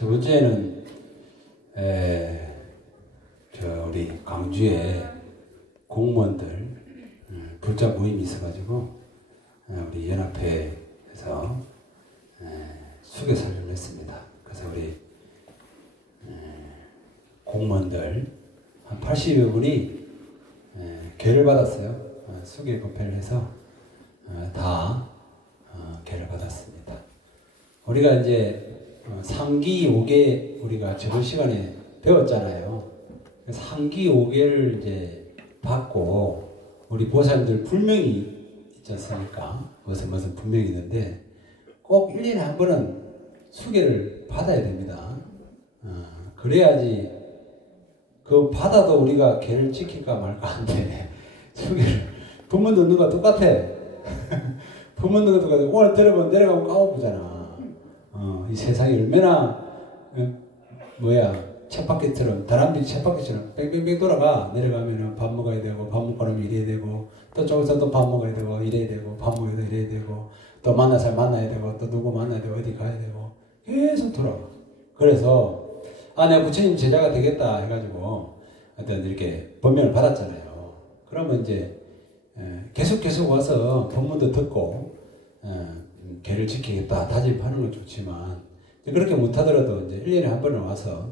저번 주에는 우리 광주에 공무원들 불자 모임이 있어가지고 우리 연합회에서 수교사를 했습니다. 그래서 우리 공무원들 한 80여 분이 계를 받았어요. 수교 법회를 해서 다 계를 받았습니다. 우리가 이제 상기 5개 우리가 저번 시간에 배웠잖아요. 그래서 상기 5개를 이제 받고 우리 보살님들 불명이 있지 않습니까? 무슨 불명이 있는데 꼭 1년에 한 번은 수계를 받아야 됩니다. 그래야지 그 받아도 우리가 계를 지킬까 말까 한데 수계를 부모 넣는 거 똑같아. 부모 넣는 거 똑같아. 오늘 들어보면 내려가면 까먹잖아. 이 세상이 얼마나 쳇바퀴처럼 다람쥐 쳇바퀴처럼 뺑뺑뺑 돌아가. 내려가면은 밥 먹어야 되고 밥 먹고 나면 이래야 되고 또 저기서 또 밥 먹어야 되고 이래야 되고 밥 먹어야 되고 이래야 되고 또 만날 사람 만나야 되고 또 누구 만나야 되고 어디 가야 되고 계속 돌아가. 그래서 내가 부처님 제자가 되겠다 해가지고 어떤 이렇게 법명을 받았잖아요. 그러면 이제 계속 와서 법문도 듣고 계를 지키겠다 다짐하는 건 좋지만 그렇게 못하더라도 이제 1년에 한 번은 와서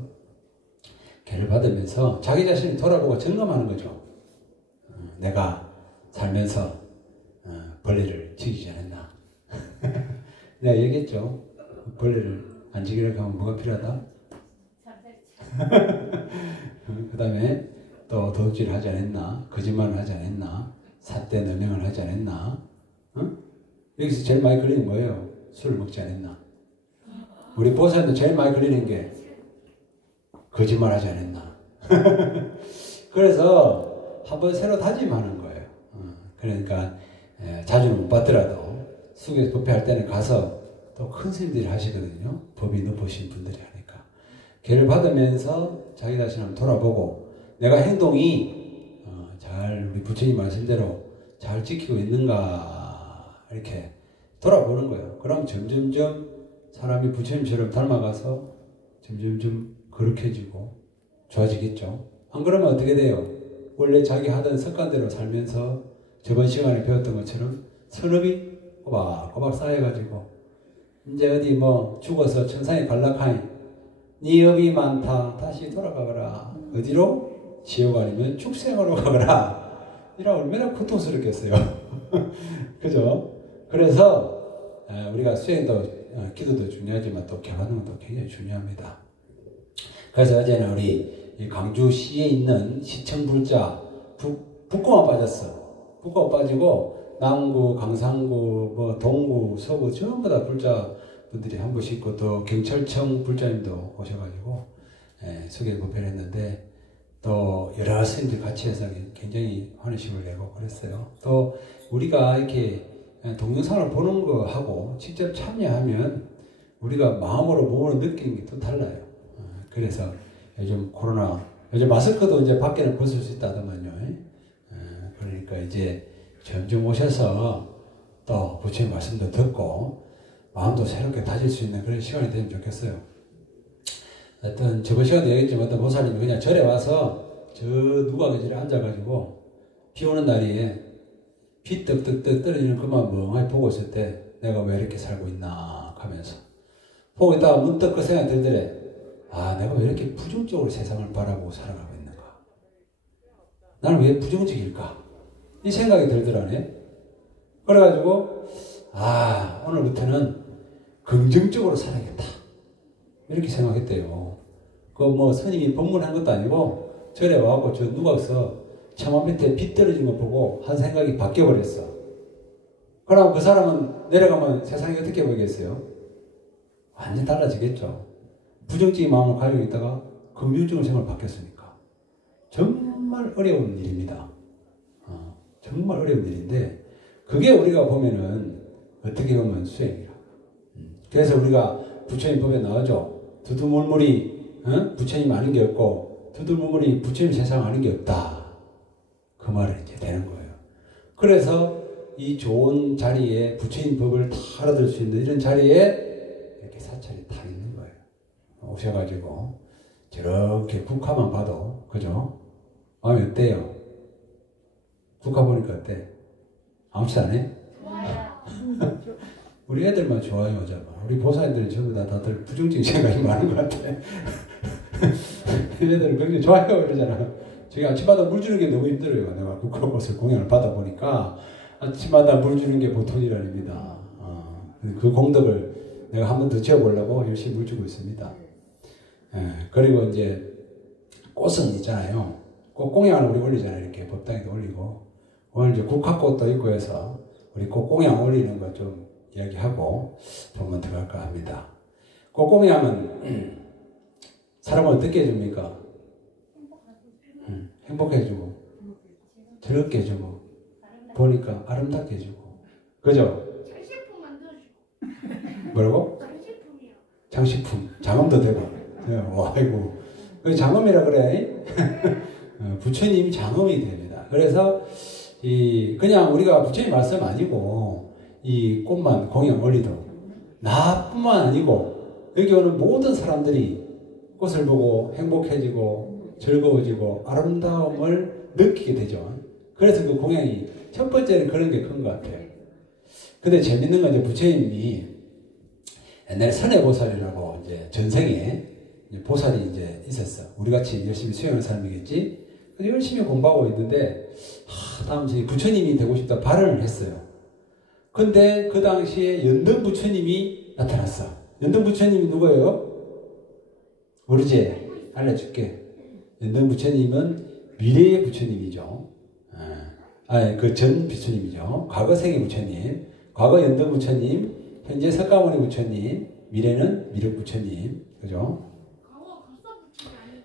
계를 받으면서 자기 자신을 돌아보고 점검하는 거죠. 내가 살면서 벌레를 지키지 않았나. 내가 얘기했죠. 벌레를 안 지키려고 하면 뭐가 필요하다? 그 다음에 또 도둑질을 하지 않았나? 거짓말을 하지 않았나? 삿대 너명을 하지 않았나? 여기서 제일 많이 걸리는 거예요. 술을 먹지 않았나? 우리 보살도 제일 많이 걸리는 게 거짓말 하지 않았나? 그래서 한번 새로 다짐하는 거예요. 그러니까 자주는 못 받더라도 수교 법회할 때는 가서 또 큰 스님들이 하시거든요. 법이 높으신 분들이 하니까. 계를 받으면서 자기 자신을 한번 돌아보고 내가 행동이 잘 우리 부처님 말씀대로 잘 지키고 있는가 이렇게 돌아보는 거예요. 그럼 점점점 사람이 부처님처럼 닮아가서 점점점 거룩해지고 좋아지겠죠. 안 그러면 어떻게 돼요? 원래 자기 하던 습관대로 살면서 저번 시간에 배웠던 것처럼 선업이 꼬박꼬박 쌓여가지고 이제 어디 뭐 죽어서 천상에 갈락하니 네 업이 많다 다시 돌아가거라. 어디로? 지옥 아니면 축생으로 가거라. 이라 얼마나 고통스럽겠어요. 그죠? 그래서 우리가 수행도 기도도 중요하지만 또 개화는 것도 굉장히 중요합니다. 그래서 어제는 우리 광주시에 있는 시청불자 북구만 빠졌어. 북구만 빠지고 남구, 강상구, 뭐 동구, 서구 전부 다 불자분들이 한 분씩 있고 또 경찰청 불자님도 오셔가지고 수계 법회를 했는데 또 여러 스님들 같이 해서 굉장히 환희심을 내고 그랬어요. 또 우리가 이렇게 동영상을 보는 거 하고 직접 참여하면 우리가 마음으로 몸으로 느끼는 게 또 달라요. 그래서 요즘 코로나, 요즘 마스크도 이제 밖에는 벗을 수 있다더만요. 그러니까 이제 점점 오셔서 또 부처님 말씀도 듣고 마음도 새롭게 다질 수 있는 그런 시간이 되면 좋겠어요. 어떤 저번 시간도 얘기했지만 어떤 보살님이 그냥 절에 와서 저 누가 그 절에 앉아가지고 비 오는 날에 비 떡떡떡 떨어지는 것만 멍하니 보고 있을 때 내가 왜 이렇게 살고 있나 하면서 보고 있다가 문득 그 생각이 들더래. 내가 왜 이렇게 부정적으로 세상을 바라보고 살아가고 있는가? 나는 왜 부정적일까? 이 생각이 들더라네. 그래가지고 오늘부터는 긍정적으로 살아야겠다 이렇게 생각했대요. 그 뭐 스님이 법문한 것도 아니고 절에 와갖고 저 누가서 처마 밑에 빗 떨어진 거 보고 한 생각이 바뀌어버렸어. 그럼 그 사람은 내려가면 세상이 어떻게 보이겠어요? 완전 달라지겠죠. 부정적인 마음을 가지고 있다가 긍정적인 생각을 바뀌었으니까. 정말 어려운 일입니다. 정말 어려운 일인데 그게 우리가 보면은 어떻게 보면 수행이라. 그래서 우리가 부처님 법에 나오죠. 두두물물이 부처님 아닌 게 없고 두두물물이 부처님 세상 아닌 게 없다. 그 말이 이제 되는 거예요. 그래서 이 좋은 자리에 부처님 법을 다 알아들 수 있는 이런 자리에 이렇게 사찰이 다 있는 거예요. 오셔가지고 저렇게 국화만 봐도 그죠? 마음이 어때요? 국화 보니까 어때? 아무 짓 안 해? 우리 애들만 좋아요, 자마. 우리 보살들은 전부 다들 부정적인 생각이 많은 것 같아. 애들은 굉장히 좋아요 그러잖아. 저희 아침마다 물 주는 게 너무 힘들어요. 내가 국화꽃을 공양을 받아보니까 아침마다 물 주는 게 보통 일 아닙니다. 그 공덕을 내가 한번 더 지어보려고 열심히 물 주고 있습니다. 그리고 이제 꽃은 있잖아요. 꽃 공양을 우리 올리잖아요. 이렇게 법당에도 올리고. 오늘 이제 국화꽃도 있고 해서 우리 꽃 공양 올리는 거 좀 이야기하고 한번 들어갈까 합니다. 꽃 공양은 사람을 어떻게 해줍니까? 행복해주고, 즐겁게 해주고, 보니까 아름답게 해주고, 그죠? 장식품 만들어주고. 뭐라고? 장식품이요. 장식품, 장엄도 되고. 와, 아이고. 장엄이라 그래. 부처님이 장엄이 됩니다. 그래서, 그냥 우리가 부처님 말씀 아니고, 이 꽃만 공양 올리도, 나뿐만 아니고, 여기 오는 모든 사람들이 꽃을 보고 행복해지고, 즐거워지고, 아름다움을 느끼게 되죠. 그래서 그 공양이, 첫 번째는 그런 게 큰 것 같아요. 근데 재밌는 건 이제 부처님이 옛날에 선해보살이라고 이제 전생에 이제 보살이 이제 있었어. 우리 같이 열심히 수행하는 사람이겠지? 열심히 공부하고 있는데, 다음 생에 부처님이 되고 싶다 발언을 했어요. 근데 그 당시에 연등 부처님이 나타났어. 연등 부처님이 누구예요? 모르지? 알려줄게. 연등 부처님은 미래의 부처님이죠. 그 전 부처님이죠. 과거 세계 부처님, 과거 연등 부처님, 현재 석가모니 부처님, 미래는 미륵 부처님, 그죠? 과거 불사 부처님 아닐까요?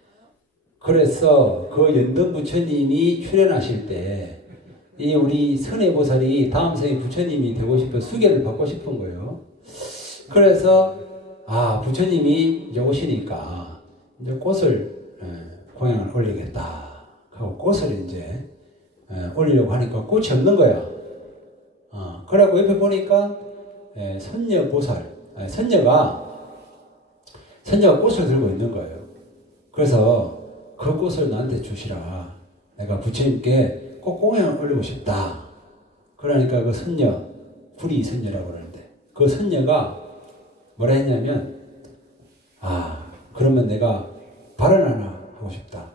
그래서 그 연등 부처님이 출연하실 때, 이 우리 선해보살이 다음 생에 부처님이 되고 싶어 수계를 받고 싶은 거예요. 그래서 부처님이 이제 오시니까 이제 꽃을 공양을 올리겠다 하고 꽃을 이제 올리려고 하니까 꽃이 없는 거야. 그래갖고 옆에 보니까 선녀보살, 선녀가 꽃을 들고 있는 거예요. 그래서 그 꽃을 나한테 주시라. 내가 부처님께 꼭 공양을 올리고 싶다. 그러니까 그 선녀, 구리 선녀라고 그러는데, 그 선녀가 뭐라 했냐면, 그러면 내가 발언 하나 하고 싶다.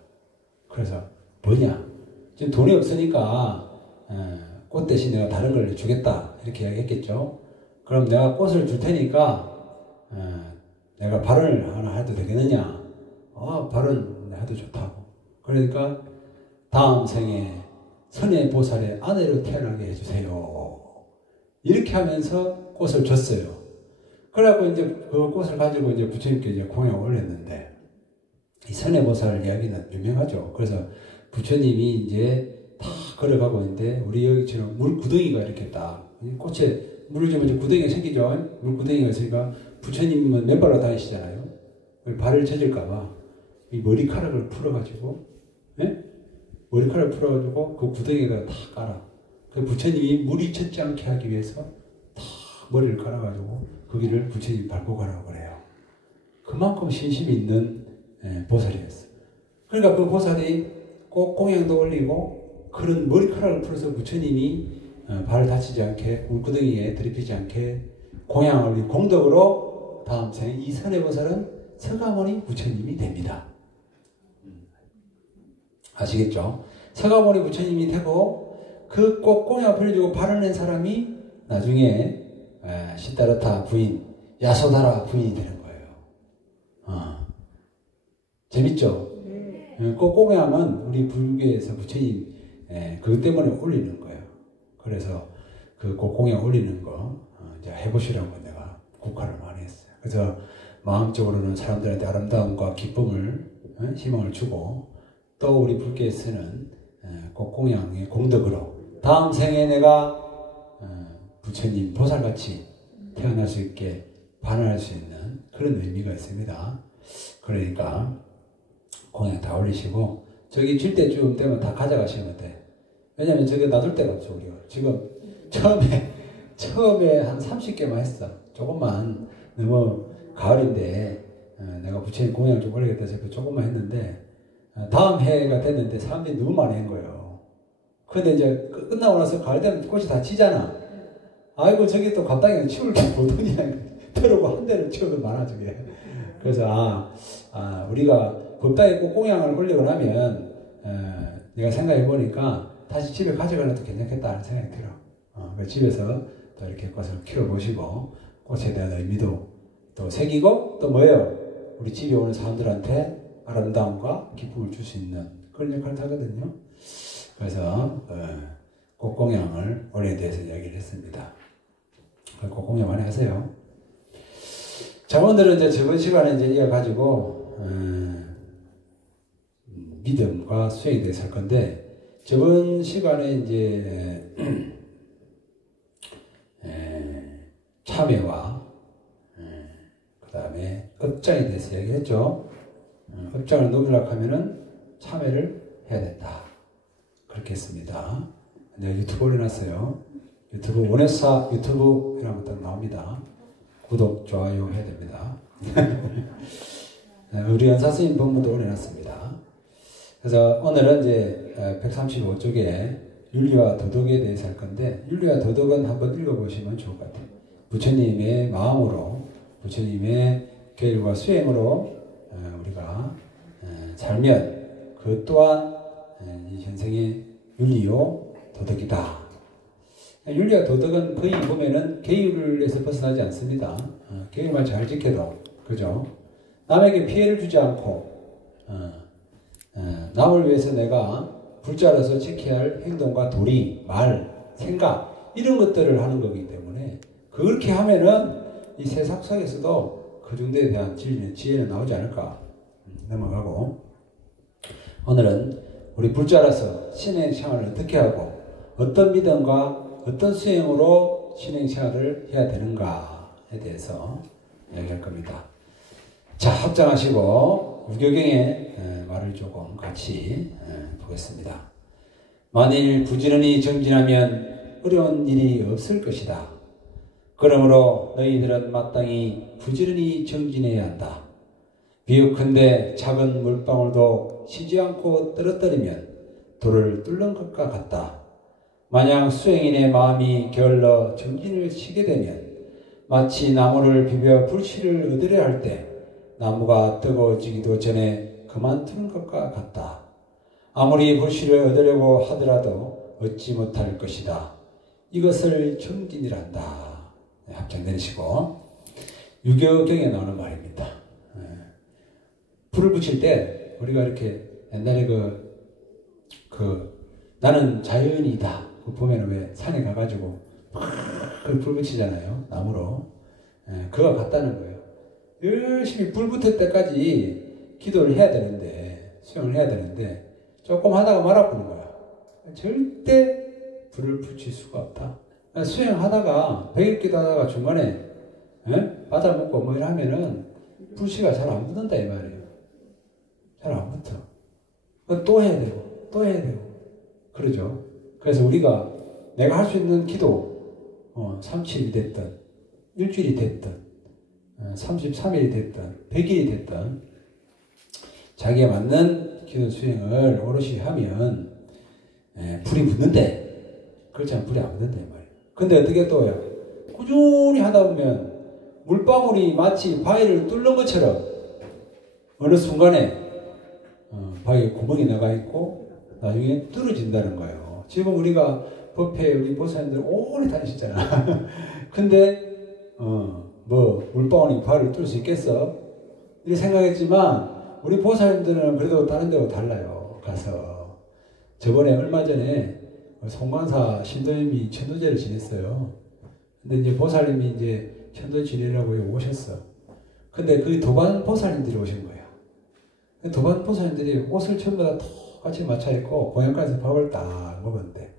그래서 뭐냐? 지금 돈이 없으니까 꽃 대신 내가 다른 걸 주겠다. 이렇게 이야기했겠죠. 그럼 내가 꽃을 줄 테니까 내가 발언을 하나 해도 되겠느냐? 발언 해도 좋다고. 그러니까 다음 생에 선해보살의 아내로 태어나게 해주세요. 이렇게 하면서 꽃을 줬어요. 그래갖고 이제 그 꽃을 가지고 이제 부처님께 이제 공양을 올렸는데, 이 선해보살 이야기는 유명하죠. 그래서 부처님이 이제 다 걸어가고 있는데, 우리 여기처럼 물 구덩이가 이렇게 딱, 꽃에 물을 주면 이제 구덩이가 생기죠. 물 구덩이가 있으니까 부처님은 맨발로 다니시잖아요. 발을 젖을까봐 이 머리카락을 풀어가지고, 머리카락을 풀어가지고 그 구덩이에다 다 깔아. 그 부처님이 물이 젖지 않게 하기 위해서 다 머리를 깔아가지고 거기를 부처님이 밟고 가라고 그래요. 그만큼 신심이 있는 보살이었어. 그러니까 그 보살이 꼭 공양도 올리고 그런 머리카락을 풀어서 부처님이 발을 다치지 않게 물구덩이에 들이피지 않게 공양을 올린 공덕으로 다음 생에 이 선해보살은 서가모니 부처님이 됩니다. 아시겠죠? 서가모니 부처님이 되고 그 꼭 공양을 빌려주고 발언낸 사람이 나중에 시다르타 부인, 야소다라 부인이 되는 거예요. 재밌죠? 꼭 공양은 우리 불교에서 부처님 그것 때문에 올리는 거예요. 그래서 그 꼭 공양 올리는 거 이제 해보시라고 내가 국화를 많이 했어요. 그래서 마음적으로는 사람들한테 아름다움과 기쁨을 희망을 주고, 또 우리 불교에서는 꼭 공양의 공덕으로 다음 생에 내가 부처님 보살같이 태어날 수 있게 반응할 수 있는 그런 의미가 있습니다. 그러니까 공양 다 올리시고 저기 줄 때쯤 되면 다 가져가시면 돼. 왜냐면 저기 놔둘 데가 없어. 우리가 지금 처음에 한 30개만 했어. 조금만. 너무 가을인데 내가 부처님 공양을 좀 올리겠다 해서 조금만 했는데 다음 해가 됐는데 사람들이 너무 많이 한 거예요. 근데 이제 끝나고 나서 가을 되면 꽃이 다 지잖아. 아이고 저기 또 갑자기 치울 게 보더니 들어오고 한 대를 치워도 많아 저게. 그래서 우리가 법당에 꼭 공양을 올리고 나면 내가 생각해 보니까 다시 집에 가져가는 것도 괜찮겠다 하는 생각이 들어. 집에서 또 이렇게 꽃을 키워보시고 꽃에 대한 의미도 또 새기고 또 뭐예요? 우리 집에 오는 사람들한테 아름다움과 기쁨을 줄 수 있는 그런 역할을 하거든요. 그래서 꽃공양을 올해에 대해서 이야기를 했습니다. 꽃공양 많이 하세요. 자, 오늘은 이제 저번 시간에 이제 이어가지고 믿음과 수행에 대해서 할 건데 저번 시간에 이제 참회와 그 다음에 업장에 대해서 이야기했죠. 업장을 넘으려고 하면은 참회를 해야 된다. 그렇게 했습니다. 내가 유튜브 올려놨어요. 유튜브 원해사 유튜브 이라고 딱 나옵니다. 구독, 좋아요 해야 됩니다. 우리 연사스님 본문도 올려놨습니다. 그래서 오늘은 이제 135쪽에 윤리와 도덕에 대해서 할 건데 윤리와 도덕은 한번 읽어보시면 좋을 것 같아요. 부처님의 마음으로 부처님의 계율과 수행으로 우리가 살면 그 또한 이 현생의 윤리요 도덕이다. 윤리와 도덕은 거의 보면은 계율에서 벗어나지 않습니다. 계율만 잘 지켜도 그죠? 남에게 피해를 주지 않고 남을 위해서 내가 불자로서 지켜야 할 행동과 도리, 말, 생각 이런 것들을 하는 거기 때문에 그렇게 하면은 이 세상 속에서도 그 정도에 대한 지혜는 나오지 않을까 넘어가고 오늘은 우리 불자로서 신행 생활을 어떻게 하고 어떤 믿음과 어떤 수행으로 신행 생활을 해야 되는가에 대해서 이야기할 겁니다. 자, 합장하시고 유교경의 말을 조금 같이 보겠습니다. 만일 부지런히 정진하면 어려운 일이 없을 것이다. 그러므로 너희들은 마땅히 부지런히 정진해야 한다. 비유컨대 작은 물방울도 쉬지 않고 떨어뜨리면 돌을 뚫는 것과 같다. 만약 수행인의 마음이 게을러 정진을 쉬게 되면 마치 나무를 비벼 불씨를 얻으려 할 때 나무가 뜨거워지기도 전에 그만두는 것과 같다. 아무리 불씨를 얻으려고 하더라도 얻지 못할 것이다. 이것을 정진이란다. 네, 합장 내리시고 유교경에 나오는 말입니다. 불을 붙일 때 우리가 이렇게 옛날에 나는 자연이다. 보면 왜 산에 가가지고 불 붙이잖아요. 나무로. 그거 같다는 거예요. 열심히 불 붙을 때까지 기도를 해야 되는데 수행을 해야 되는데 조금 하다가 말아보는 거야. 절대 불을 붙일 수가 없다. 수행하다가 100일 기도하다가 중간에 받아먹고 뭐 이러면은 불씨가 잘 안 붙는다 이 말이에요. 잘 안 붙어. 또 해야 되고 또 해야 되고 그러죠. 그래서 우리가 내가 할 수 있는 기도 37일이 됐든 일주일이 됐든 33일이 됐든 100일이 됐든 자기에 맞는 기도 수행을 오롯이 하면 불이 붙는데 그렇지 않으면 불이 안 붙는다 이 말이에요. 근데 어떻게 또요? 꾸준히 하다 보면 물방울이 마치 바위를 뚫는 것처럼 어느 순간에 바위에 구멍이 나가 있고 나중에 뚫어진다는 거예요. 지금 우리가 법회 우리 보살님들 오래 다니시잖아. 근데 뭐 물방울이 바위를 뚫을 수 있겠어? 이렇게 생각했지만 우리 보살님들은 그래도 다른 데하고 달라요. 가서 저번에 얼마 전에 송관사 신도님이 천도제를 지냈어요. 근데 이제 보살님이 이제 천도 지내라고 오셨어. 근데 그 도반 보살님들이 오신 거예요. 도반 보살님들이 옷을 전부 다 똑같이 맞춰 입고 공양가에서 밥을 딱 먹었는데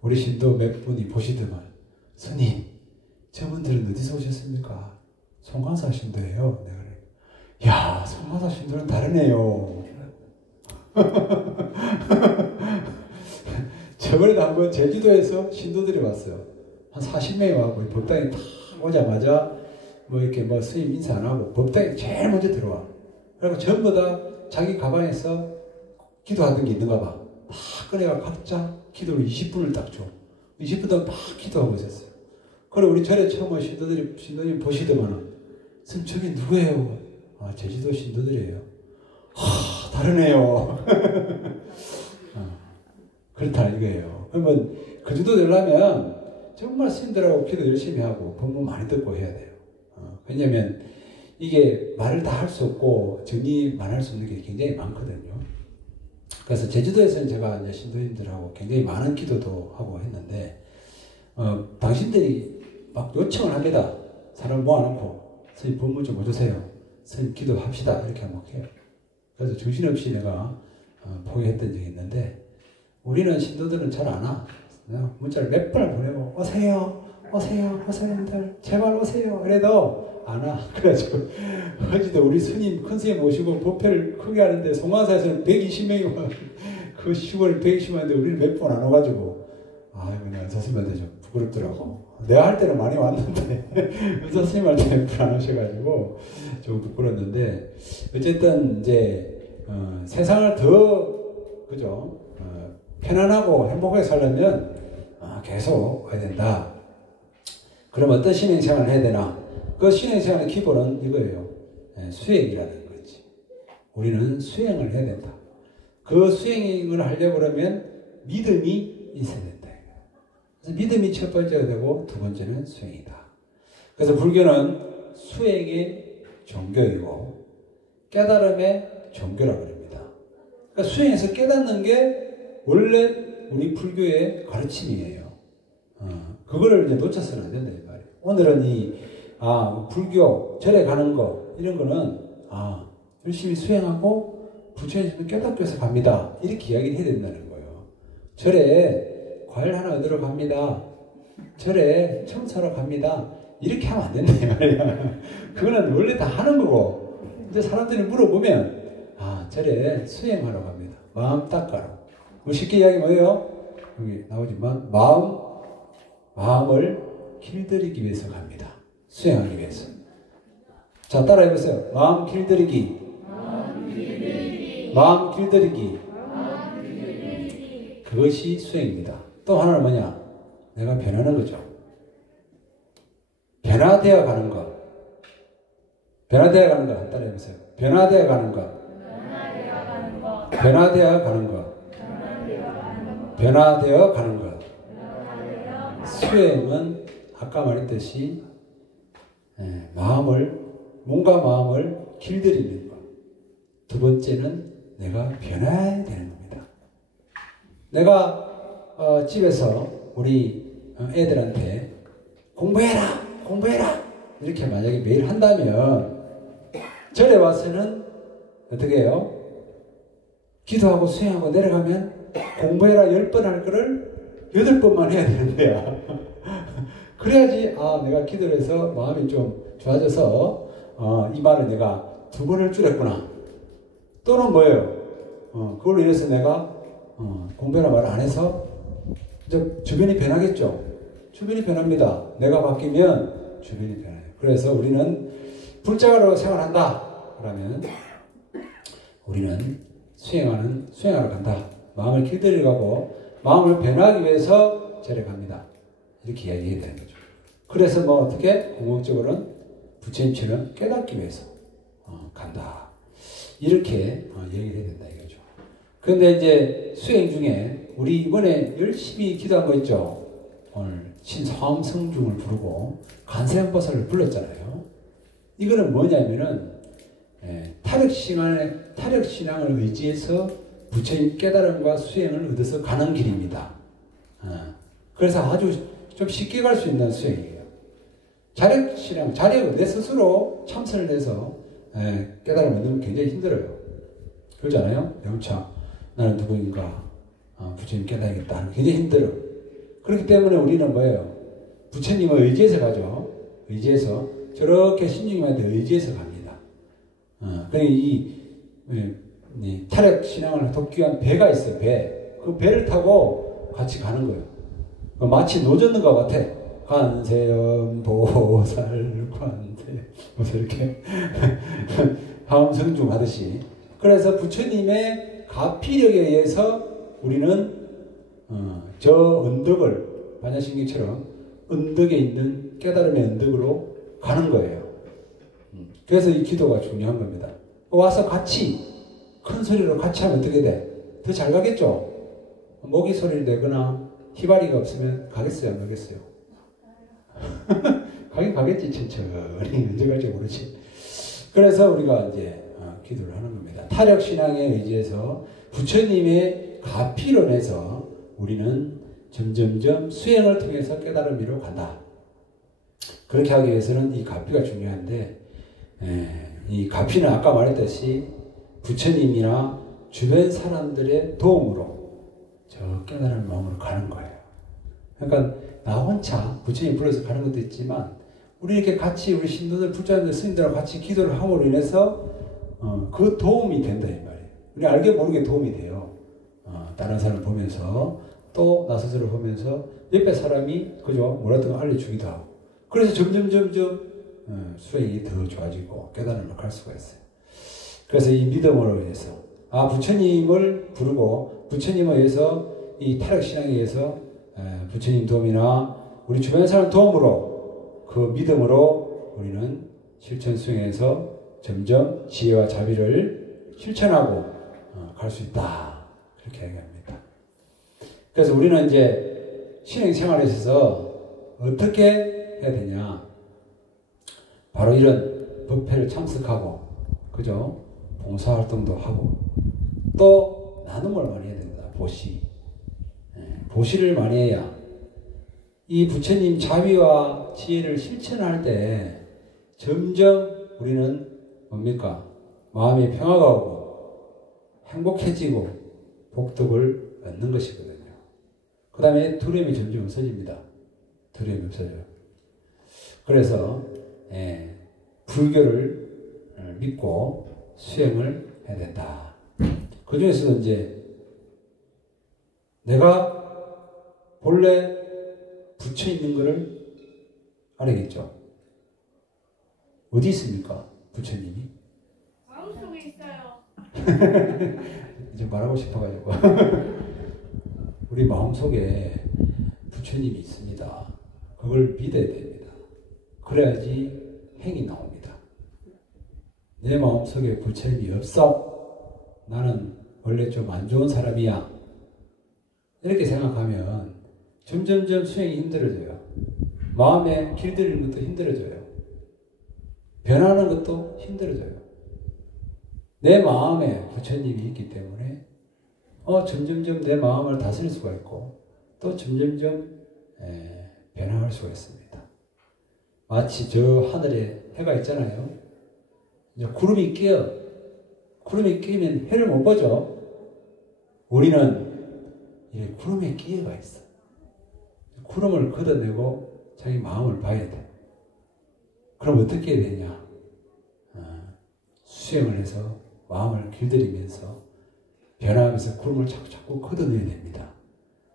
우리 신도 몇 분이 보시더만 스님 저분들은 어디서 오셨습니까? 송관사 신도예요. 내가 그래. 야 송관사 신도는 다르네요. 저번에도 한번 제주도에서 신도들이 왔어요. 한 40명이 와고 법당에 딱 오자마자 뭐 이렇게 뭐 스님 인사 안 하고 법당에 제일 먼저 들어와. 그리고 전부 다 자기 가방에서 기도하던 게 있는가 봐. 다 꺼내가 각자 기도를 20분을 딱 줘. 20분 동안 막 기도하고 있었어요. 그리고 우리 절에 처음 온 신도님 보시더만은, 선생님 저기 누구예요? 아, 제주도 신도들이에요. 다르네요. 그렇다 이거예요. 그러면 그 정도 되려면 정말 스님들하고 기도 열심히 하고 법문 많이 듣고 해야 돼요. 왜냐면 이게 말을 다 할 수 없고 정리만 할 수 없는 게 굉장히 많거든요. 그래서 제주도에서는 제가 이제 신도님들하고 굉장히 많은 기도도 하고 했는데, 당신들이 막 요청을 합니다. 사람 모아놓고, 선생님 법문 좀 해주세요. 선생님 기도합시다. 이렇게 막 해요. 그래서 정신없이 내가 포기했던 적이 있는데, 우리는 신도들은 잘 안 와. 문자를 몇 번을 보내고, 오세요. 오세요. 호사님들. 제발 오세요. 그래도 안 와. 그래가지고, 어제도 우리 스님, 큰 스님 모시고 법회를 크게 하는데, 송화사에서는 120명이 와. 그 시골에 120명인데 우리는 몇 번 안 와가지고, 그냥 선생님한테 좀 부끄럽더라고. 내가 할 때는 많이 왔는데, 선생님한테 몇 번 안 오셔가지고, 좀 부끄러웠는데, 어쨌든, 이제, 세상을 더, 그죠? 편안하고 행복하게 살려면, 계속 와야 된다. 그럼 어떤 신행생활을 해야 되나? 그 신행생활의 기본은 이거예요. 수행이라는 거지. 우리는 수행을 해야 된다. 그 수행을 하려고 그러면 믿음이 있어야 된다. 그래서 믿음이 첫 번째가 되고 두 번째는 수행이다. 그래서 불교는 수행의 종교이고 깨달음의 종교라고 합니다. 그러니까 수행에서 깨닫는 게 원래 우리 불교의 가르침이에요. 그거를 이제 놓쳐서는 안 된다 이 말이에요. 오늘은 불교 절에 가는 거 이런 거는 열심히 수행하고 부처님 깨닫기 위해서 갑니다. 이렇게 이야기를 해야 된다는 거예요. 절에 과일 하나 얻으러 갑니다. 절에 청소하러 갑니다. 이렇게 하면 안 된다 이 말이야. 그거는 원래 다 하는 거고. 근데 사람들이 물어보면 절에 수행하러 갑니다. 마음 닦아라. 쉽게 이야기 뭐예요? 여기 나오지만 마음을 길들이기 위해서 갑니다. 수행하기 위해서. 자, 따라해보세요. 마음 길들이기. 마음 길들이기. 그것이 수행입니다. 또 하나는 뭐냐? 내가 변하는 거죠. 변화되어 가는 것. 변화되어 가는 것. 따라해보세요. 변화되어 가는 것. 변화되어 가는 것. 변화되어 가는 것. 수행은 아까 말했듯이 몸과 마음을 길들이는 것. 두 번째는 내가 변화해야 되는 겁니다. 내가 집에서 우리 애들한테 공부해라 이렇게 만약에 매일 한다면 절에 와서는 어떻게 해요? 기도하고 수행하고 내려가면 공부해라 10번 할 거를 8번만 해야 되는 거야. 그래야지 내가 기도를 해서 마음이 좀 좋아져서 이 말을 내가 2번을 줄였구나. 또는 뭐예요? 그걸로 인해서 내가 공부해라 말을 안 해서 이제 주변이 변하겠죠. 주변이 변합니다. 내가 바뀌면 주변이 변해요. 그래서 우리는 불자가로 생활한다. 그러면 우리는 수행하러 간다. 마음을 길들이러 가고 마음을 변화하기 위해서 절에 갑니다. 이렇게 이야기해야 되는 거죠. 그래서 어떻게 궁극적으로는 부처님처럼 깨닫기 위해서 간다. 이렇게 얘기를 해야 된다 이거죠. 그런데 이제 수행 중에 우리 이번에 열심히 기도한 거 있죠. 오늘 신성성중을 부르고 관세음보살을 불렀잖아요. 이거는 뭐냐면은 타력신앙을 의지해서 부처님 깨달음과 수행을 얻어서 가는 길입니다. 그래서 아주 좀 쉽게 갈 수 있는 수행이에요. 자력신앙, 내 스스로 참선을 해서 깨달음을 얻으면 굉장히 힘들어요. 그러잖아요. 영차 나는 누구인가 부처님 깨달아야겠다 하는 굉장히 힘들어. 그렇기 때문에 우리는 뭐예요? 부처님을 의지해서 가죠. 의지해서 저렇게 신중님한테 의지해서 갑니다. 그러니까 이 타력 신앙을 돕기 위한 배가 있어요. 그 배를 타고 같이 가는 거예요. 마치 노젓는 것 같아. 관세음보살 관세 무슨 이렇게 화엄성중 하듯이. 그래서 부처님의 가피력에 의해서 우리는 저 언덕을 반야심경처럼 언덕에 있는 깨달음의 언덕으로 가는 거예요. 그래서 이 기도가 중요한 겁니다. 와서 같이 큰 소리로 같이 하면 어떻게 돼? 더 잘 가겠죠? 모기 소리를 내거나 희바리가 없으면 가겠어요? 안 가겠어요? 가긴 가겠지, 천천히. 언제 갈지 모르지. 그래서 우리가 이제 기도를 하는 겁니다. 타력신앙에 의지해서 부처님의 가피론에서 우리는 점점점 수행을 통해서 깨달음으로 간다. 그렇게 하기 위해서는 이 가피가 중요한데, 이 가피는 아까 말했듯이 부처님이나 주변 사람들의 도움으로 저 깨달은 마음으로 가는 거예요. 그러니까 나 혼자 부처님 불러서 가는 것도 있지만 우리 이렇게 같이 우리 신도들, 불자들, 스님들하고 같이 기도를 함으로 인해서 그 도움이 된다 이 말이에요. 우리 알게 모르게 도움이 돼요. 다른 사람을 보면서 또 나 스스로 보면서 옆에 사람이 그죠 뭐라든 알려주기도 하고 그래서 점점 수행이 더 좋아지고 깨달음을 갈 수가 있어요. 그래서 이 믿음으로 인해서 부처님을 부르고 부처님에 의해서 이 타락신앙에 의해서 부처님 도움이나 우리 주변 사람 도움으로 그 믿음으로 우리는 실천 수행에서 점점 지혜와 자비를 실천하고 갈 수 있다. 그렇게 얘기합니다. 그래서 우리는 이제 신행생활에 있어서 어떻게 해야 되냐. 바로 이런 법회를 참석하고 그죠? 봉사활동도 하고 또 나눔을 많이 해야 됩니다. 보시. 보시를 많이 해야 이 부처님 자비와 지혜를 실천할 때 점점 우리는 뭡니까? 마음의 평화가 오고 행복해지고 복덕을 얻는 것이거든요. 그 다음에 두려움이 점점 없어집니다. 두려움이 없어져요. 그래서 불교를 믿고 수행을 해야 된다. 그 중에서도 이제 내가 본래 부처 있는 것을 알아야겠죠. 어디 있습니까? 부처님이? 마음속에 있어요. 이제 말하고 싶어가지고 우리 마음속에 부처님이 있습니다. 그걸 믿어야 됩니다. 그래야지 행이 나옵니다. 내 마음속에 부처님이 없어. 나는 원래 좀 안 좋은 사람이야. 이렇게 생각하면 점점점 수행이 힘들어져요. 마음에 길들이는 것도 힘들어져요. 변하는 것도 힘들어져요. 내 마음에 부처님이 있기 때문에 점점점 내 마음을 다스릴 수가 있고 또 점점점 변화할 수가 있습니다. 마치 저 하늘에 해가 있잖아요. 이제 구름이 끼면 해를 못 보죠. 우리는 이 구름에 끼어가 있어. 구름을 걷어내고 자기 마음을 봐야 돼. 그럼 어떻게 해야 되냐? 수행을 해서 마음을 길들이면서 변화하면서 구름을 자꾸 걷어내야 됩니다.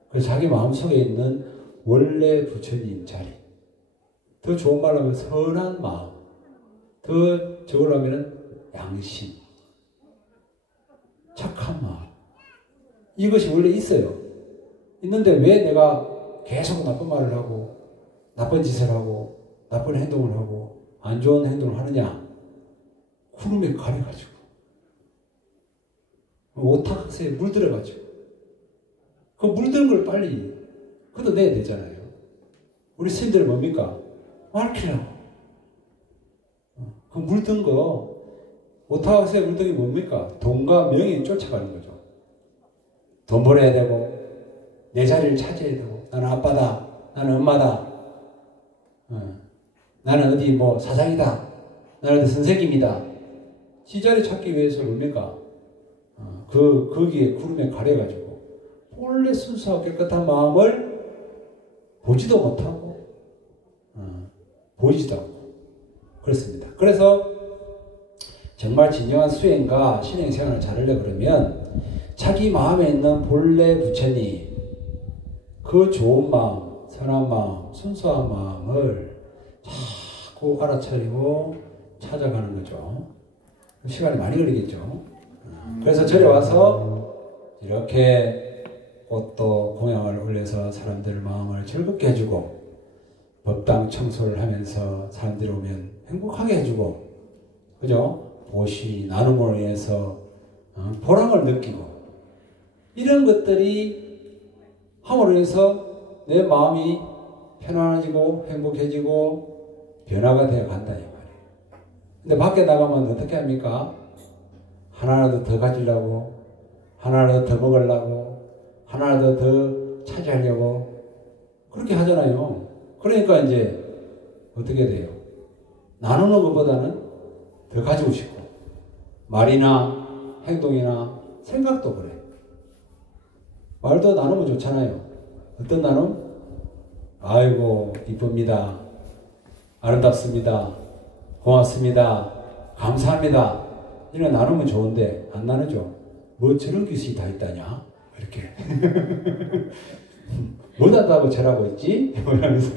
그래서 자기 마음속에 있는 원래 부처님 자리, 더 좋은 말로 하면 선한 마음, 더 저걸로 하면 양심, 착한 마음, 이것이 원래 있어요. 있는데 왜 내가 계속 나쁜 말을 하고 나쁜 짓을 하고 나쁜 행동을 하고 안 좋은 행동을 하느냐? 구름에 가려가지고 오타각세에 물들어가지고 그 물든 걸 빨리 걷어내야 되잖아요. 우리 스님들은 뭡니까? 말키라고. 그 물든 거 오타각세에 물든 게 뭡니까? 돈과 명예에 쫓아가는 거죠. 돈 벌어야 되고 내 자리를 차지해야 되고 나는 아빠다. 나는 엄마다. 나는 어디 뭐 사장이다. 나는 어디 선생님이다. 지 자리 찾기 위해서 뭡니까? 거기에 구름에 가려가지고 본래 순수하고 깨끗한 마음을 보지도 못하고 보이지도 않고 그렇습니다. 그래서 정말 진정한 수행과 신행생활을 잘하려고 그러면 자기 마음에 있는 본래 부처님 그 좋은 마음, 선한 마음, 순수한 마음을 자꾸 알아차리고 찾아가는 거죠. 시간이 많이 걸리겠죠. 그래서 절에 와서 이렇게 꽃도 공양을 올려서 사람들 마음을 즐겁게 해주고 법당 청소를 하면서 사람들이 오면 행복하게 해주고, 그죠? 보시 나눔으로 인해서 보람을 느끼고, 이런 것들이 함으로 인해서 내 마음이 편안해지고 행복해지고 변화가 되어 간다 이 말이에요. 근데 밖에 나가면 어떻게 합니까? 하나라도 더 가지려고, 하나라도 더 먹으려고, 하나라도 더 차지하려고 그렇게 하잖아요. 그러니까 이제 어떻게 돼요? 나누는 것보다는 더 가지고 싶고, 말이나 행동이나 생각도 그래. 말도 나누면 좋잖아요. 어떤 나눔? 아이고 이쁩니다, 아름답습니다, 고맙습니다, 감사합니다, 이런 나누면 좋은데 안 나누죠. 뭐 저런 기술이 다 있다냐 이렇게 못한다고 저라고 있지? 이러면서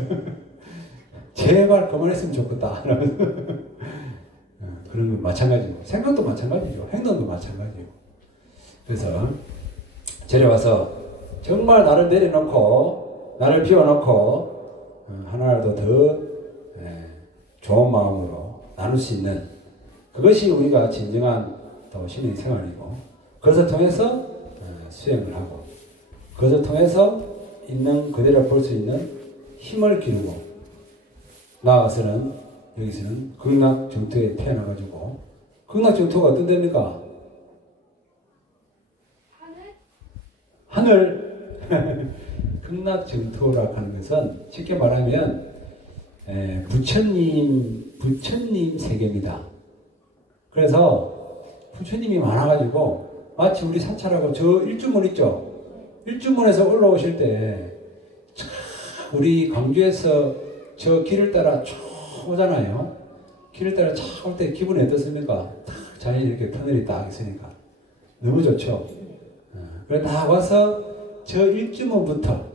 제발 그만했으면 좋겠다 이러면서 그런 건 마찬가지고, 생각도 마찬가지죠. 행동도 마찬가지고. 그래서 절에 와서 정말 나를 내려놓고 나를 비워놓고 하나라도 더 좋은 마음으로 나눌 수 있는, 그것이 우리가 진정한 또 신앙 생활이고, 그것을 통해서 수행을 하고, 그것을 통해서 있는 그대로 볼 수 있는 힘을 기르고, 나아가서는 여기서는 극락정토에 태어나가지고, 극락정토가 어떤 데입니까? 하늘. 극락정토라고 하는 것은 쉽게 말하면 부처님 세계입니다. 그래서 부처님이 많아가지고 마치 우리 사찰하고 저 일주문 있죠? 일주문에서 올라오실 때 우리 광주에서 저 길을 따라 쭉 오잖아요. 길을 따라 쭉 올 때 기분이 어떻습니까? 딱 자연이 이렇게 터널이 딱 있으니까 너무 좋죠. 그래 딱 와서 저 일주문부터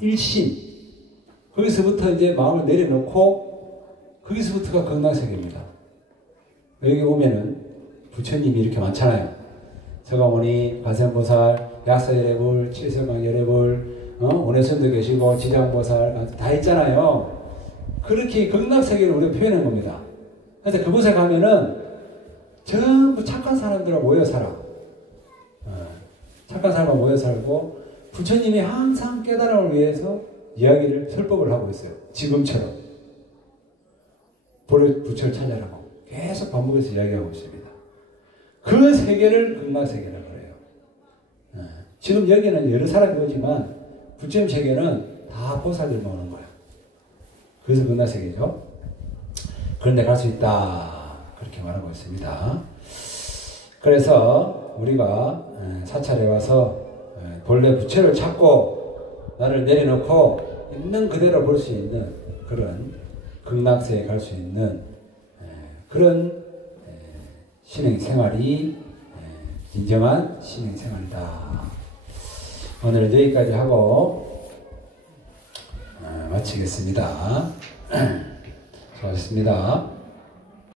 일심, 거기서부터 이제 마음을 내려놓고 거기서부터가 극락세계입니다. 여기 오면은 부처님이 이렇게 많잖아요. 서가모니, 가세음보살, 약사열애불, 칠성강열애불, 원해선도 계시고 지장보살 다 있잖아요. 그렇게 극락세계를 우리가 표현한 겁니다. 그래서 그곳에 가면은 전부 착한 사람들과 모여 살아. 착한 사람과 모여 살고, 부처님이 항상 깨달음을 위해서 이야기를, 설법을 하고 있어요. 지금처럼. 부처를 찾아라고 계속 반복해서 이야기하고 있습니다. 그 세계를 극락세계라고 해요. 지금 여기는 여러 사람이 오지만 부처님 세계는 다 보살들만 오는 거예요. 그래서 극락세계죠. 그런데 갈 수 있다, 그렇게 말하고 있습니다. 그래서 우리가 사찰에 와서 본래 부처를 찾고 나를 내려놓고 있는 그대로 볼 수 있는 그런 극락세에 갈 수 있는 그런 신행생활이 진정한 신행생활이다. 오늘은 여기까지 하고 마치겠습니다. 수고하셨습니다.